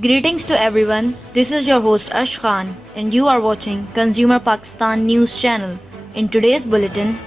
Greetings to everyone. This is your host Ash Khan, and you are watching Consumer Pakistan News Channel. In today's bulletin,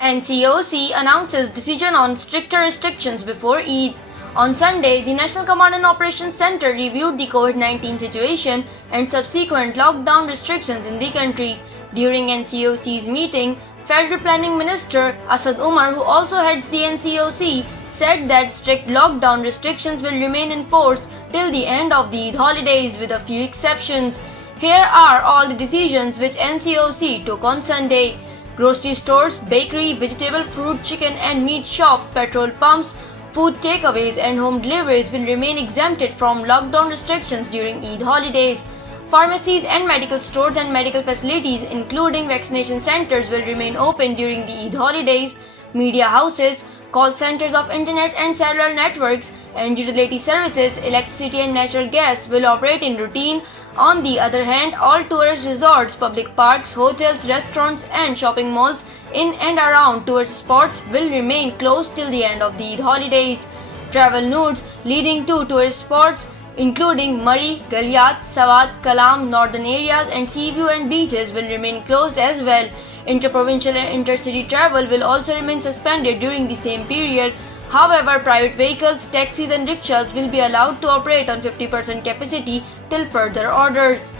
NCOC announces decision on stricter restrictions before Eid. On Sunday, the National Command and Operations Center reviewed the COVID-19 situation and subsequent lockdown restrictions in the country. During NCOC's meeting, Federal Planning Minister Asad Umar, who also heads the NCOC, said that strict lockdown restrictions will remain in force till the end of the Eid holidays with a few exceptions. Here are all the decisions which NCOC took on Sunday. Grocery stores, bakery, vegetable, fruit, chicken and meat shops, petrol pumps, food takeaways and home deliveries will remain exempted from lockdown restrictions during Eid holidays. Pharmacies and medical stores and medical facilities including vaccination centers will remain open during the Eid holidays. Media houses, call centers of internet and cellular networks and utility services, electricity and natural gas will operate in routine. On the other hand, all tourist resorts, public parks, hotels, restaurants and shopping malls in and around tourist spots will remain closed till the end of the Eid holidays. Travel routes leading to tourist spots including Murree, Galiat, Sawat, Kalam, northern areas and sea view and beaches will remain closed as well. Interprovincial and intercity travel will also remain suspended during the same period. However, private vehicles, taxis and rickshaws will be allowed to operate on 50% capacity till further orders.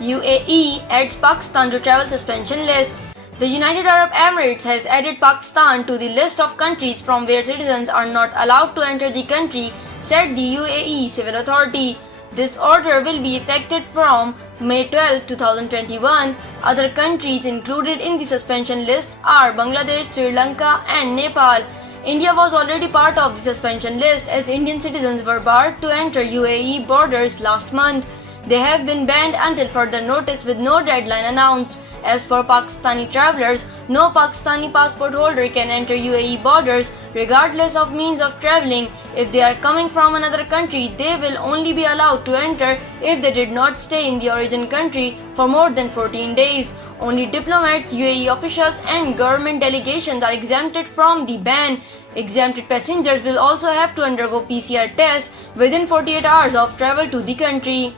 UAE adds Pakistan to travel suspension list. The United Arab Emirates has added Pakistan to the list of countries from where citizens are not allowed to enter the country, said the UAE Civil Authority. This order will be effective from May 12, 2021. Other countries included in the suspension list are Bangladesh, Sri Lanka and Nepal. India was already part of the suspension list as Indian citizens were barred to enter UAE borders last month. They have been banned until further notice with no deadline announced. As for Pakistani travelers, no Pakistani passport holder can enter UAE borders regardless of means of traveling. If they are coming from another country, they will only be allowed to enter if they did not stay in the origin country for more than 14 days. Only diplomats, UAE officials and government delegations are exempted from the ban. Exempted passengers will also have to undergo PCR test within 48 hours of travel to the country.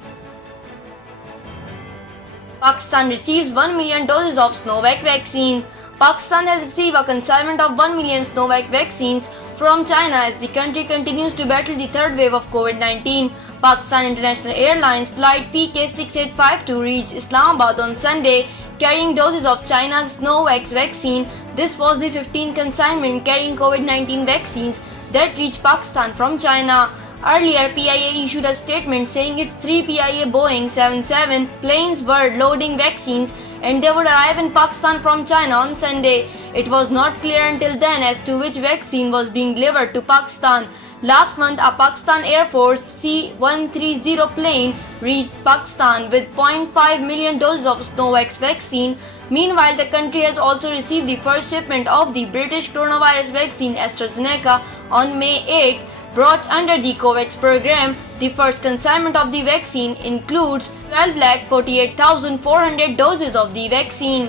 Pakistan receives 1 million doses of Sinovac vaccine. Pakistan has received a consignment of 1 million Sinovac vaccines from China as the country continues to battle the third wave of COVID-19. Pakistan International Airlines flight PK6852 reached Islamabad on Sunday carrying doses of China's Sinovac vaccine. This was the 15th consignment carrying COVID-19 vaccines that reached Pakistan from China. Earlier, PIA issued a statement saying its 3 PIA Boeing 77 planes were loading vaccines and they would arrive in Pakistan from China on Sunday. It was not clear until then as to which vaccine was being delivered to Pakistan. Last month, a Pakistan Air Force C-130 plane reached Pakistan with 0.5 million doses of Sinovac vaccine. Meanwhile, the country has also received the first shipment of the British coronavirus vaccine AstraZeneca on May 8. Brought under the COVAX program. The first consignment of the vaccine includes 12,48,400 doses of the vaccine.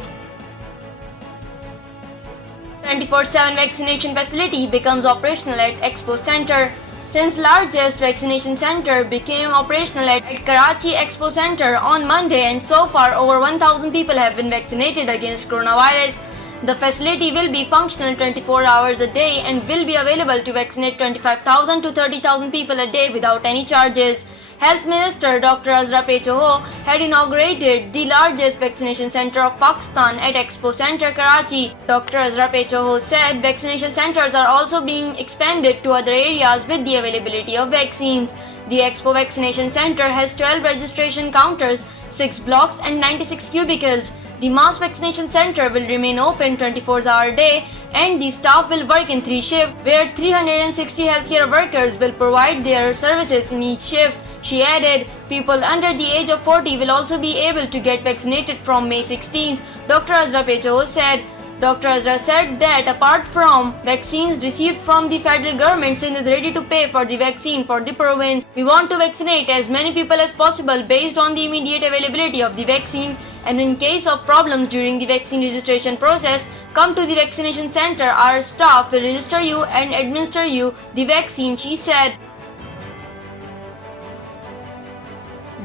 24/7 vaccination facility becomes operational at Expo Center. Since largest vaccination center became operational at Karachi Expo Center on Monday and so far over 1,000 people have been vaccinated against coronavirus. The facility will be functional 24 hours a day and will be available to vaccinate 25,000 to 30,000 people a day without any charges. Health Minister Dr. Azra Pechoho had inaugurated the largest vaccination center of Pakistan at Expo Center, Karachi. Dr. Azra Pechoho said vaccination centers are also being expanded to other areas with the availability of vaccines. The Expo Vaccination Center has 12 registration counters, 6 blocks and 96 cubicles. The mass vaccination center will remain open 24 hours a day and the staff will work in 3 shifts where 360 healthcare workers will provide their services in each shift. She added, people under the age of 40 will also be able to get vaccinated from May 16th. Dr. Azra Pechoho said, Dr. Azra said that apart from vaccines received from the federal government, Sindh is ready to pay for the vaccine for the province. We want to vaccinate as many people as possible based on the immediate availability of the vaccine, and in case of problems during the vaccine registration process, come to the vaccination center. Our staff will register you and administer you the vaccine, she said.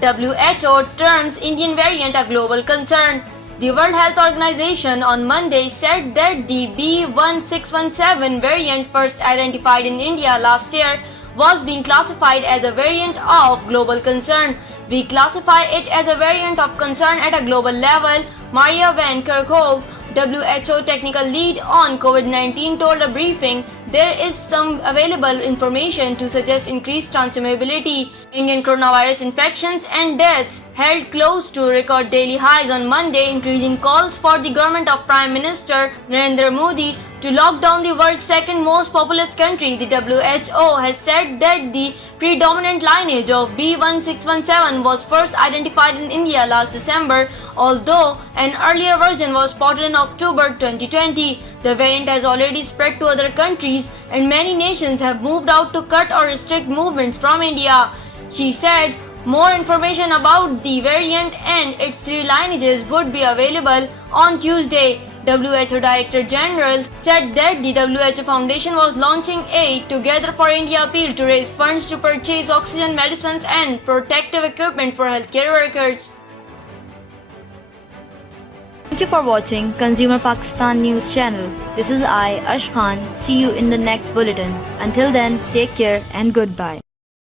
WHO turns Indian variant a global concern. The World Health Organization on Monday said that the B1617 variant, first identified in India last year, was being classified as a variant of global concern. We classify it as a variant of concern at a global level, Maria Van Kerkhove, WHO technical lead on COVID-19, told a briefing. There is some available information to suggest increased transmissibility. Indian coronavirus infections and deaths held close to record daily highs on Monday, increasing calls for the government of Prime Minister Narendra Modi to lock down the world's second most populous country. The WHO has said that the predominant lineage of B1617 was first identified in India last December, although an earlier version was spotted in October 2020. The variant has already spread to other countries, and many nations have moved out to cut or restrict movements from India. She said more information about the variant and its three lineages would be available on Tuesday. WHO Director General said that the WHO Foundation was launching a Together for India appeal to raise funds to purchase oxygen, medicines and protective equipment for healthcare workers. Thank you for watching Consumer Pakistan News Channel. This is I, Ash Khan. See you in the next bulletin. Until then, take care and goodbye.